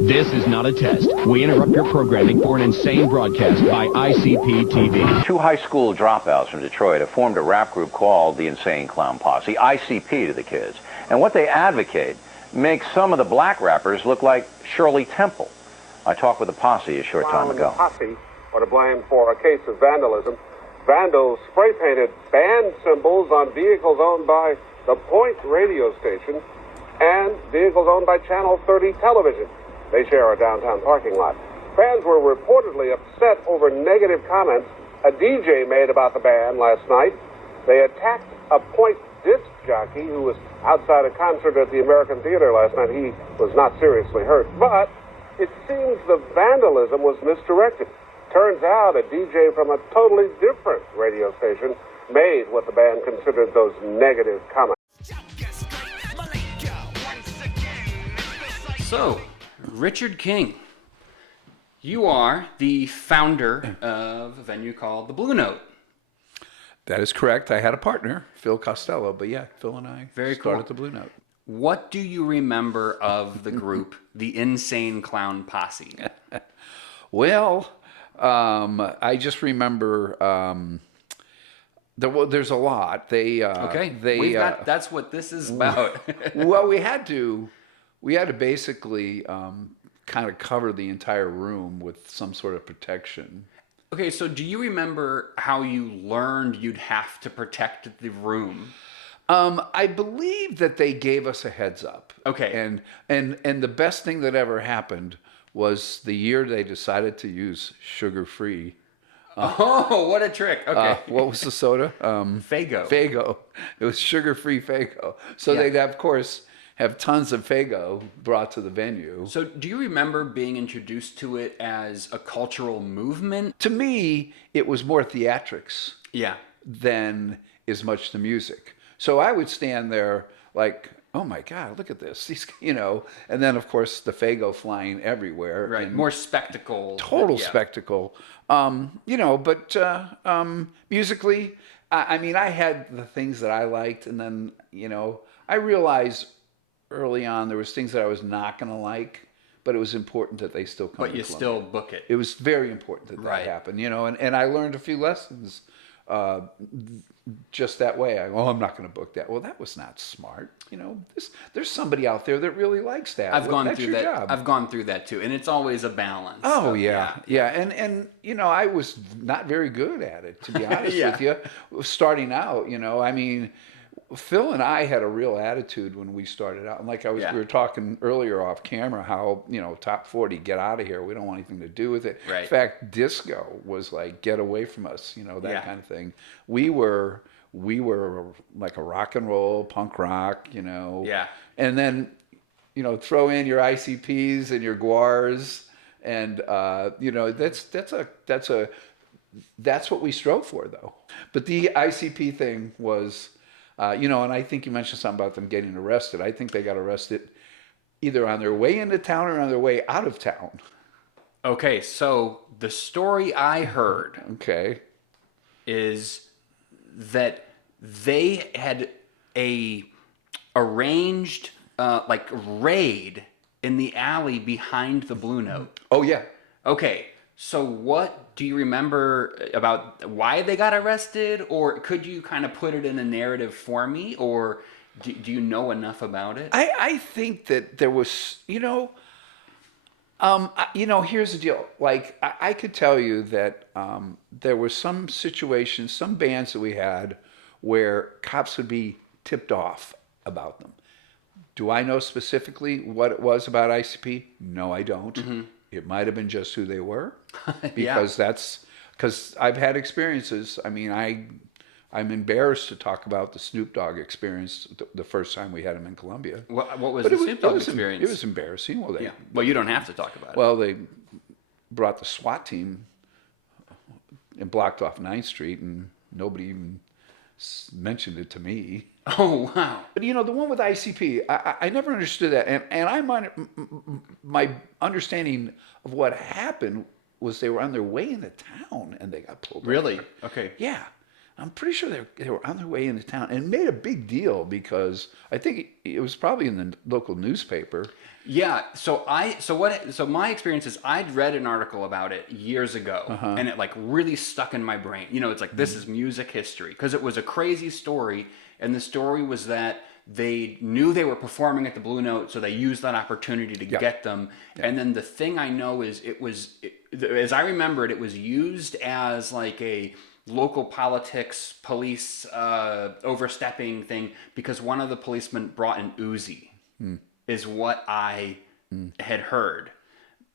This is not a test. We interrupt your programming for an insane broadcast by ICP TV. Two high school dropouts from Detroit have formed a rap group called the Insane Clown Posse, ICP to the kids. And what they advocate makes some of the black rappers look like Shirley Temple. I talked with the posse a short time ago. The posse were to blame for a case of vandalism. Vandals spray-painted band symbols on vehicles owned by the Point radio station and vehicles owned by Channel 30 television. They share a downtown parking lot. Fans were reportedly upset over negative comments a DJ made about the band last night. They attacked a Point disc jockey who was outside a concert at the American Theater last night. He was not seriously hurt, but it seems the vandalism was misdirected. Turns out a DJ from a totally different radio station made what the band considered those negative comments. So, Richard King, you are the founder of a venue called the Blue Note. That is correct. I had a partner, Phil Costello, but yeah, Phil and I started cool. the Blue Note. What do you remember of the group, the Insane Clown Posse? Well, I just remember there's a lot. That's what this is about. Well, we had to basically kind of cover the entire room with some sort of protection. Okay, so do you remember how you learned you'd have to protect the room? I believe that they gave us a heads up. Okay. And the bbest thing that ever happened was the year they decided to use sugar-free. Oh, what a trick. Okay. What was the soda? Faygo. Faygo. It was sugar-free Faygo. So they'd, of course, have tons of Faygo brought to the venue. So do you remember being introduced to it as a cultural movement? To me, it was more theatrics than as much the music. So I would stand there like, oh my God, look at this. These, and then of course the Faygo flying everywhere. Right, and more spectacle. Total spectacle. But musically, I mean, I had the things that I liked, and then, I realized early on there was things that I was not going to like, but it was important that they still come. But you still book it. It was very important that happened, and I learned a few lessons just that way. I'm not going to book that. Well, that was not smart. There's somebody out there that really likes that. I've gone through that. Job. I've gone through that too, and it's always a balance. Oh yeah. And I was not very good at it, to be honest with you. Starting out, I mean, Phil and I had a real attitude when we started out. And like we were talking earlier off camera, how, top 40, get out of here. We don't want anything to do with it. Right. In fact, disco was like, get away from us, that kind of thing. We were like a rock and roll, punk rock, Yeah. And then, throw in your ICPs and your guars. And, that's what we strove for, though. But the ICP thing was... and I think you mentioned something about them getting arrested. I think they got arrested either on their way into town or on their way out of town. Okay, so the story I heard is that they had a arranged raid in the alley behind the Blue Note. Oh, yeah. Okay, so what do you remember about why they got arrested? Or could you kind of put it in a narrative for me? Or do you know enough about it? I think that there was, here's the deal. Like, I could tell you that there were some situations, some bands that we had where cops would be tipped off about them. Do I know specifically what it was about ICP? No, I don't. Mm-hmm. It might have been just who they were, because because I've had experiences. I mean, I'm embarrassed to talk about the Snoop Dogg experience the first time we had him in Columbia. What was the Snoop Dogg experience? It was embarrassing. Well, you don't have to talk about it. Well, they brought the SWAT team and blocked off 9th Street, and nobody even mentioned it to me. Oh, wow. But, the one with ICP, I never understood that. And my understanding of what happened was they were on their way into town and they got pulled over. Really? Okay. Yeah. I'm pretty sure they were on their way into town and made a big deal because I think it was probably in the local newspaper. Yeah, so my experience is I'd read an article about it years ago and it like really stuck in my brain. You know, it's like this is music history because it was a crazy story, and the story was that they knew they were performing at the Blue Note, so they used that opportunity to get them. And then the thing I know is as I remember it, it was used as like a local politics, police overstepping thing because one of the policemen brought an Uzi. Is what I had heard.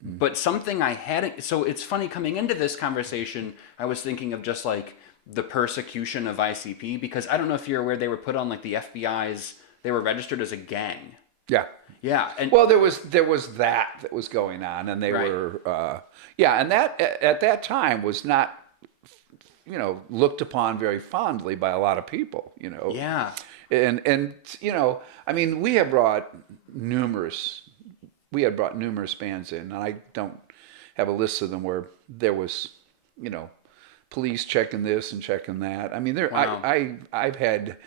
But something I hadn't. So it's funny coming into this conversation, I was thinking of just like the persecution of ICP because I don't know if you're aware they were put on like the FBI's, they were registered as a gang. Yeah. Yeah. And Well, there was that was going on, and they Right. were and that at that time was not looked upon very fondly by a lot of people. yeah. And I mean, we had brought numerous bands in, and I don't have a list of them where there was police checking this and checking that. I mean, Wow. I've had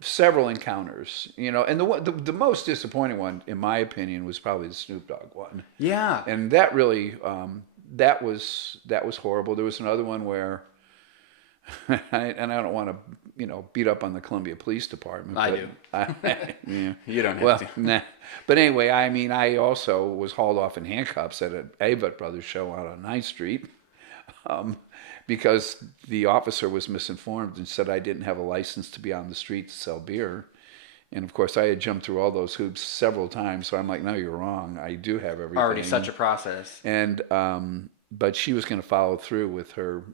several encounters, and the most disappointing one, in my opinion, was probably the Snoop Dogg one. Yeah. And that really that was horrible. There was another one where I don't want to beat up on the Columbia Police Department. I but do. Yeah. You don't have Well, to. nah. But anyway, I mean, I also was hauled off in handcuffs at an Avett Brothers show out on 9th Street because the officer was misinformed and said I didn't have a license to be on the street to sell beer. And of course, I had jumped through all those hoops several times. So I'm like, no, you're wrong. I do have everything. Already such a process. And but she was going to follow through with her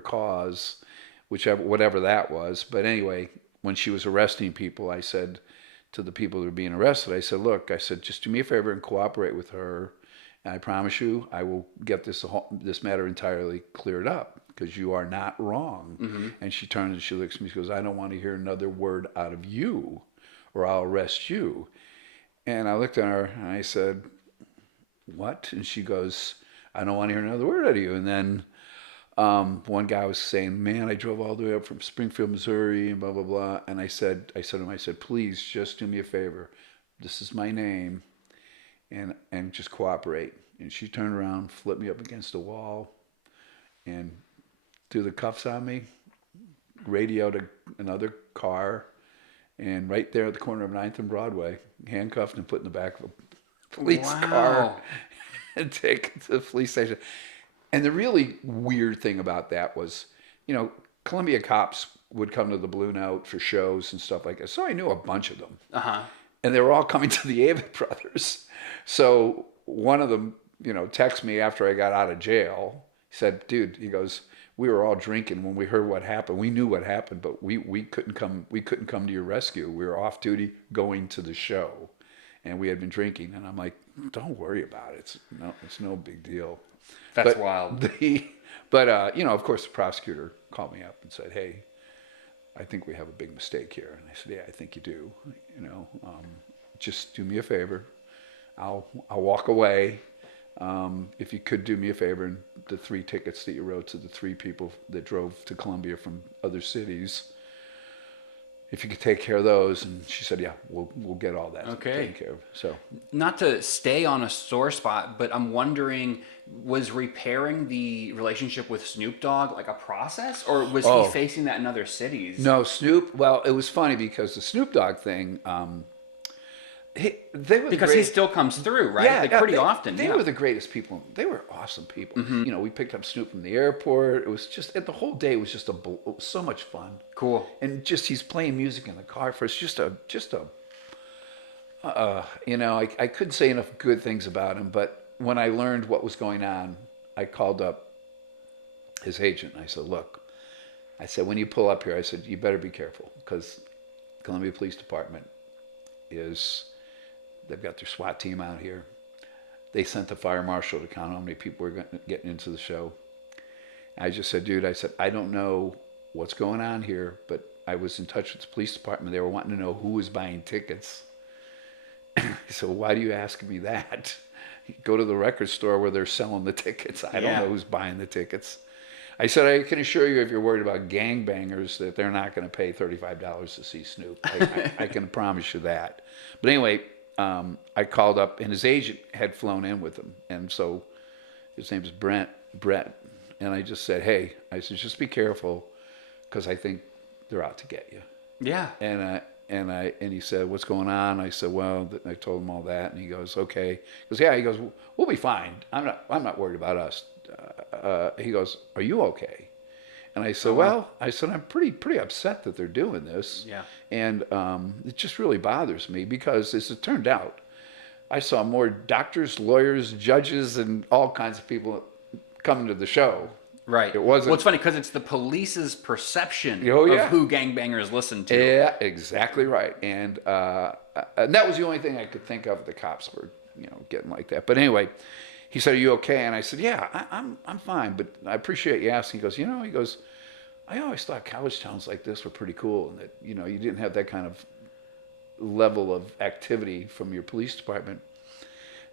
cause, whatever that was. But anyway, when she was arresting people, I said to the people who were being arrested, I said, look, I said, just do me a favor and cooperate with her. And I promise you, I will get this matter entirely cleared up because you are not wrong. Mm-hmm. And she turned and she looks at me, she goes, I don't want to hear another word out of you or I'll arrest you. And I looked at her and I said, what? And she goes, I don't want to hear another word out of you. And then one guy was saying, man, I drove all the way up from Springfield, Missouri, and blah, blah, blah. And I said to him, please just do me a favor. This is my name. And just cooperate. And she turned around, flipped me up against the wall, and threw the cuffs on me, radioed another car, and right there at the corner of 9th and Broadway, handcuffed and put in the back of a police car and taken to the police station. And the really weird thing about that was, Columbia cops would come to the Blue Note for shows and stuff like that. So I knew a bunch of them. Uh-huh. And they were all coming to the Avett Brothers. So one of them, texted me after I got out of jail. He said, dude, he goes, we were all drinking when we heard what happened. We knew what happened, but we couldn't come to your rescue. We were off duty going to the show. And we had been drinking. And I'm like, don't worry about it. It's no big deal. That's wild. But of course, the prosecutor called me up and said, hey, I think we have a big mistake here. And I said, yeah, I think you do. Just do me a favor. I'll walk away. If you could do me a favor, and the 3 tickets that you wrote to the 3 people that drove to Columbia from other cities, if you could take care of those. And she said, yeah, we'll get all that taken care of. So, not to stay on a sore spot, but I'm wondering, was repairing the relationship with Snoop Dogg like a process, or was he facing that in other cities? No, Snoop. Well, it was funny because the Snoop Dogg thing. Because he still comes through, right? Yeah, pretty often. They were the greatest people. They were awesome people. Mm-hmm. We picked up Snoop from the airport. It was just the whole day was just so much fun. Cool. And just he's playing music in the car for us. I couldn't say enough good things about him. But when I learned what was going on, I called up his agent and I said, look, when you pull up here, I said, you better be careful because Columbia Police Department they've got their SWAT team out here. They sent the fire marshal to count how many people were getting into the show. I just said, dude, I don't know what's going on here, but I was in touch with the police department. They were wanting to know who was buying tickets. So why do you ask me that? Go to the record store where they're selling the tickets. I don't know who's buying the tickets. I said, I can assure you, if you're worried about gangbangers, that they're not going to pay $35 to see Snoop. I can promise you that. But anyway, I called up, and his agent had flown in with him, and so his name is Brett, and I just said, hey, I said, just be careful, because I think they're out to get you. Yeah. And he said, what's going on? I said, well, I told him all that, and he goes, okay. He goes, yeah. He goes, we'll be fine. I'm not worried about us. He goes, are you okay? And I said, well, I'm pretty upset that they're doing this. Yeah. And it just really bothers me because, as it turned out, I saw more doctors, lawyers, judges, and all kinds of people coming to the show. Right. It wasn't. Well, it's funny because it's the police's perception Oh, yeah. of who gangbangers listen to. Yeah, exactly right. And that was the only thing I could think of. The cops were, getting like that. But anyway, he said, "Are you okay?" And I said, "Yeah, I'm fine, but I appreciate you asking." He goes, he goes, "I always thought college towns like this were pretty cool, and that you didn't have that kind of level of activity from your police department."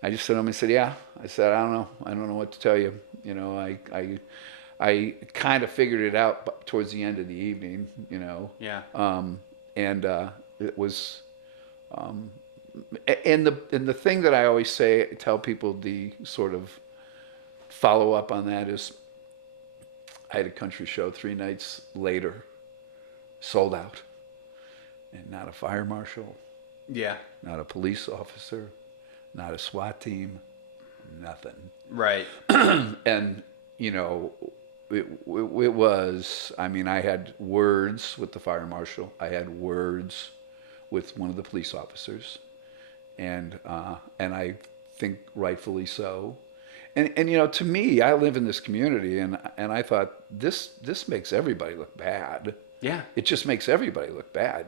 I just said to him, I said, "Yeah." I said, "I don't know what to tell you. I kind of figured it out towards the end of the evening, Yeah. And it was." And the thing that I always tell people, the sort of follow up on that is, I had a country show 3 nights later, sold out, and not a fire marshal, Yeah. not a police officer, not a SWAT team, nothing. Right. And it was. I mean, I had words with the fire marshal. I had words with one of the police officers. And I think rightfully so. And to me, I live in this community, and I thought this makes everybody look bad. Yeah. It just makes everybody look bad.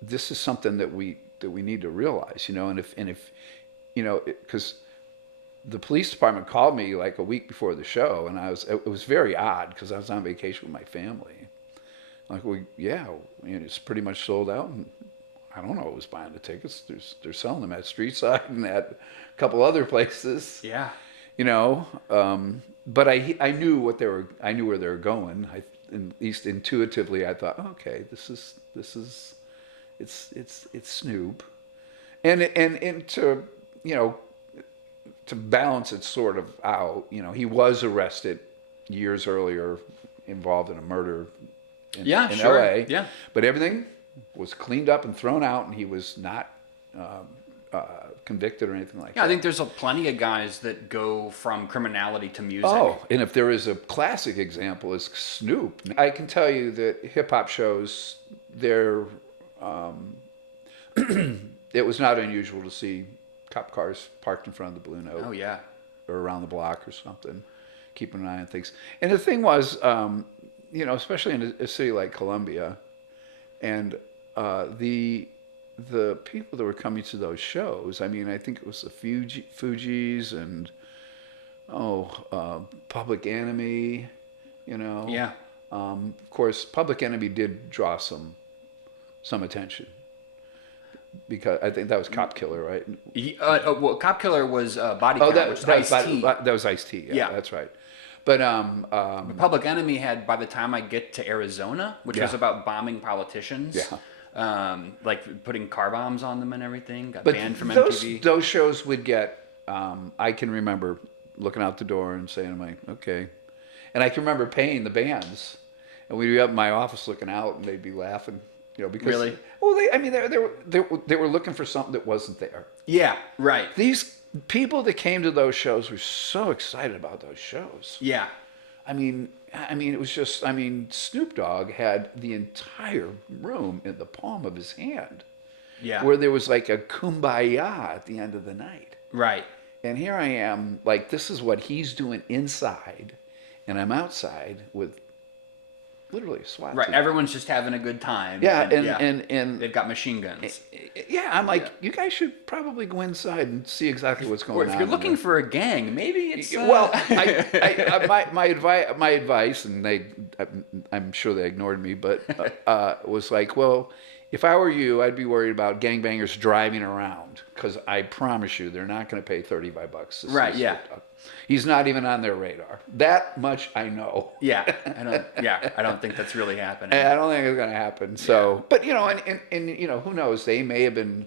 This is something that we need to realize. And if because the police department called me like a week before the show, and it was very odd because I was on vacation with my family. Like, well, yeah, it's pretty much sold out. And I don't know who's buying the tickets. They're selling them at Street Side and at a couple other places. Yeah. But I knew what I knew where they were going. At least intuitively, I thought, okay, this is it's Snoop, and to balance it sort of out, he was arrested years earlier, involved in a murder in sure. L.A. Yeah. But everything was cleaned up and thrown out, and he was not convicted or anything like that. Yeah, I think there's plenty of guys that go from criminality to music. Oh, and if there is a classic example, is Snoop. I can tell you that hip-hop shows, it was not unusual to see cop cars parked in front of the Blue Note. Oh, yeah. Or around the block or something, keeping an eye on things. And the thing was, especially in a city like Columbia, and the people that were coming to those shows, I mean, I think it was the Fugees and Public Enemy, Yeah. Of course, Public Enemy did draw some attention, because I think that was Cop Killer, right? Well, Cop Killer was Body Count, which was Ice-T. That was Ice-T. Yeah, that's right. But Public Enemy had By the Time I Get to Arizona, which was about bombing politicians. Yeah. Like putting car bombs on them and everything. Got but banned from MTV. Those shows would get. I can remember looking out the door and saying to my, okay, and I can remember paying the bands, and we'd be up in my office looking out, and they'd be laughing, because really. Well, they were looking for something that wasn't there. Yeah. Right. These people that came to those shows were so excited about those shows. Yeah. I mean, it was just. I mean, Snoop Dogg had the entire room in the palm of his hand. Yeah. Where there was like a kumbaya at the end of the night. Right. And here I am, like, this is what he's doing inside, and I'm outside with literally a SWAT Right. team. Everyone's just having a good time. Yeah, and they've got machine guns. Yeah, I'm like, you guys should probably go inside and see exactly what's going on. Or if you're looking for a gang, maybe it's. Well, my advice, and I'm sure they ignored me, but was like, well, if I were you, I'd be worried about gangbangers driving around, because I promise you, they're not going to pay $35 to see Right, yeah. Snoop Dogg. He's not even on their radar. That much I know. Yeah, I don't think that's really happening. I don't think it's going to happen. So, but you know, and you know, who knows? They may have been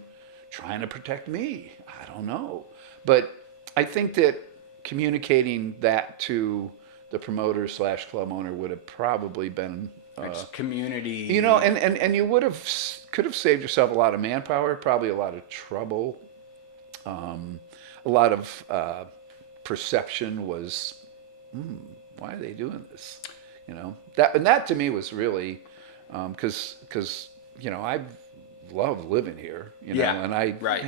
trying to protect me. I don't know. But I think that communicating that to the promoter / club owner would have probably been, It's community. you know, and you could have saved yourself a lot of manpower, probably a lot of trouble, a lot of perception was, why are they doing this? You know, that to me was really, because you know, I love living here, you know, Yeah, and right.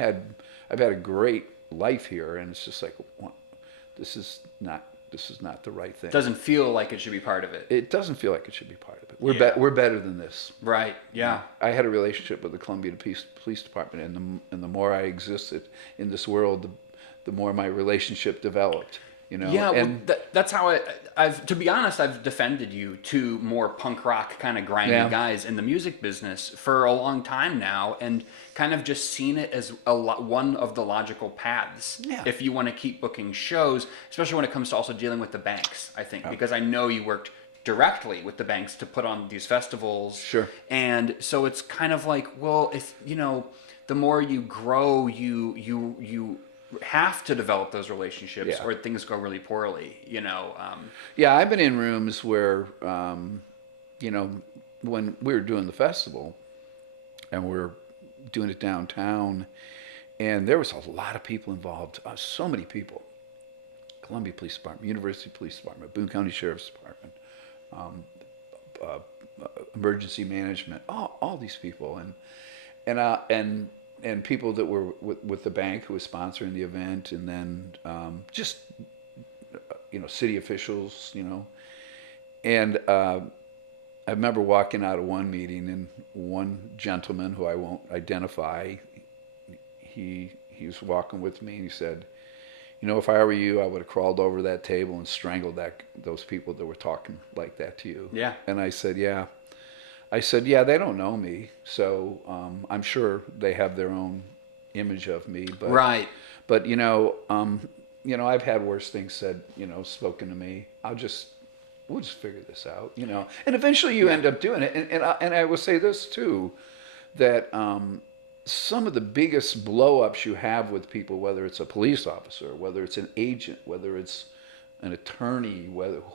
I've had a great life here, and it's just like, this is not the right thing. Doesn't feel like it should be part of it. It doesn't feel like it should be part of it. We're better than this. Right. Yeah. I had a relationship with the Columbia Police Department, and the more I existed in this world, the more my relationship developed. You know. Yeah, and well, that's how I've, to be honest, I've defended you to more punk rock kind of grimy guys in the music business for a long time now, and kind of just seen it as one of the logical paths. Yeah. If you want to keep booking shows, especially when it comes to also dealing with the banks, I think, because I know you worked directly with the banks to put on these festivals. Sure. And so it's kind of like, well, if, you know, the more you grow, you have to develop those relationships or things go really poorly, you know. Yeah, I've been in rooms where, you know, when we were doing the festival and we're doing it downtown, and there was a lot of people involved, so many people. Columbia Police Department, University Police Department, Boone County Sheriff's Department, emergency management, all these people, and people that were with the bank who was sponsoring the event, and then just, you know, city officials, you know. And I remember walking out of one meeting, and one gentleman who I won't identify, he was walking with me, and he said, you know, if I were you, I would have crawled over that table and strangled those people that were talking like that to you. Yeah. And I said, yeah. Yeah, they don't know me, so I'm sure they have their own image of me. But, right. But you know, I've had worse things said, you know, spoken to me. We'll just figure this out, you know. And eventually, you end up doing it. And I will say this too, that some of the biggest blow-ups you have with people, whether it's a police officer, whether it's an agent, whether it's an attorney,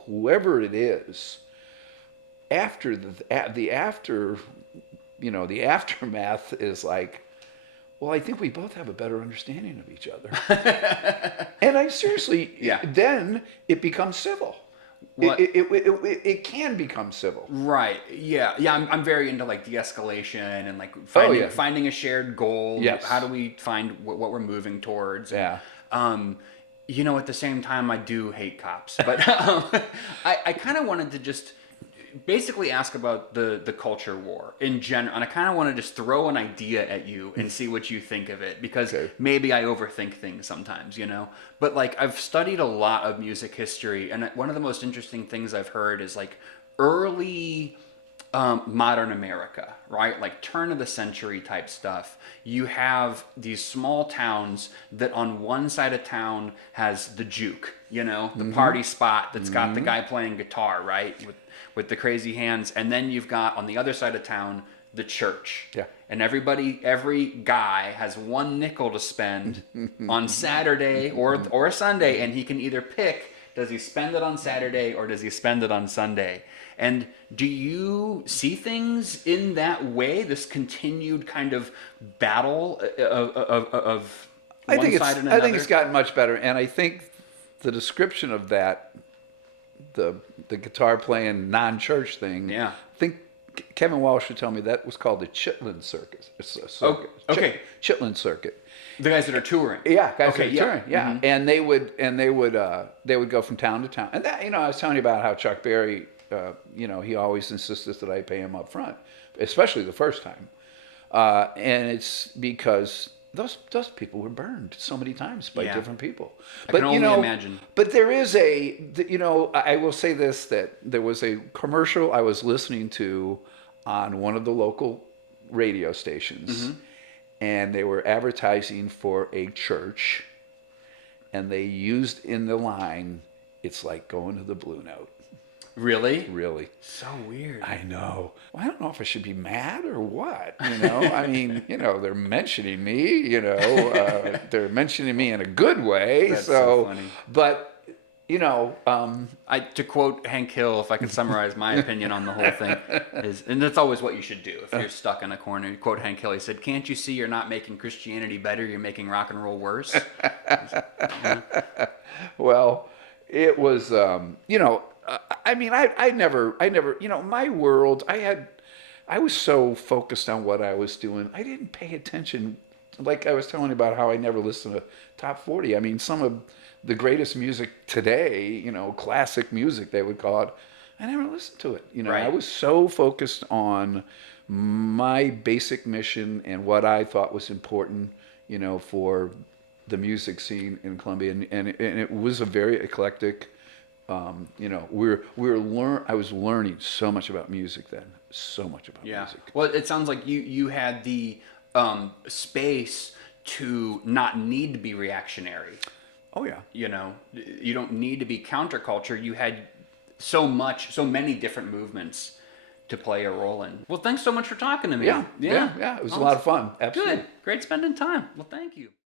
whoever it is, after the aftermath is like, well, I think we both have a better understanding of each other. And I seriously, then it becomes civil. It can become civil. Right. Yeah. Yeah. I'm very into like de-escalation and like finding a shared goal. Yes. How do we find what we're moving towards? Yeah. You know, at the same time, I do hate cops, but I kind of wanted to just basically ask about the culture war in general, and I kind of want to just throw an idea at you and see what you think of it, because maybe I overthink things sometimes, you know. But like, I've studied a lot of music history, and one of the most interesting things I've heard is like early modern America, right? Like turn of the century type stuff. You have these small towns that on one side of town has the juke, you know, the party spot that's got the guy playing guitar, right? With the crazy hands. And then you've got on the other side of town, the church. Yeah. And every guy has one nickel to spend on Saturday or a Sunday, and he can either pick, does he spend it on Saturday or does he spend it on Sunday? And do you see things in that way, this continued kind of battle of one side and another? I think it's gotten much better, and I think the description of that, the guitar playing non-church thing, I think Kevin Walsh would tell me that was called the Chitlin Circus. Okay. Chitlin Circuit. The guys that are touring. Yeah, guys that are touring. Yeah, Mm-hmm. and they would go from town to town. And that, you know, I was telling you about how Chuck Berry, you know, he always insisted that I pay him up front, especially the first time, and it's because those people were burned so many times by different people. I can only imagine. But there is you know, I will say this, that there was a commercial I was listening to on one of the local radio stations, and they were advertising for a church, and they used in the line, "It's like going to the Blue Note." Really? Really. So weird. I know. Well, I don't know if I should be mad or what. I mean, they're mentioning me. They're mentioning me in a good way. That's so funny. But To quote Hank Hill, if I could summarize my opinion on the whole thing, and that's always what you should do if you're stuck in a corner. Quote Hank Hill, he said, "Can't you see you're not making Christianity better, you're making rock and roll worse?" Well, it was, I mean, I never, my world, I was so focused on what I was doing, I didn't pay attention. Like I was telling you about how I never listened to top 40. I mean, some of the greatest music today, classic music, they would call it, I never listened to it. Right. I was so focused on my basic mission and what I thought was important, for the music scene in Columbia. And it was a very eclectic, I was learning so much about music then, so much about music. Well, it sounds like you had the space to not need to be reactionary. Oh yeah. You don't need to be counterculture. You had so many different movements to play a role in. Well, thanks so much for talking to me. Yeah. It was a lot of fun. Absolutely. Good. Great spending time. Well, thank you.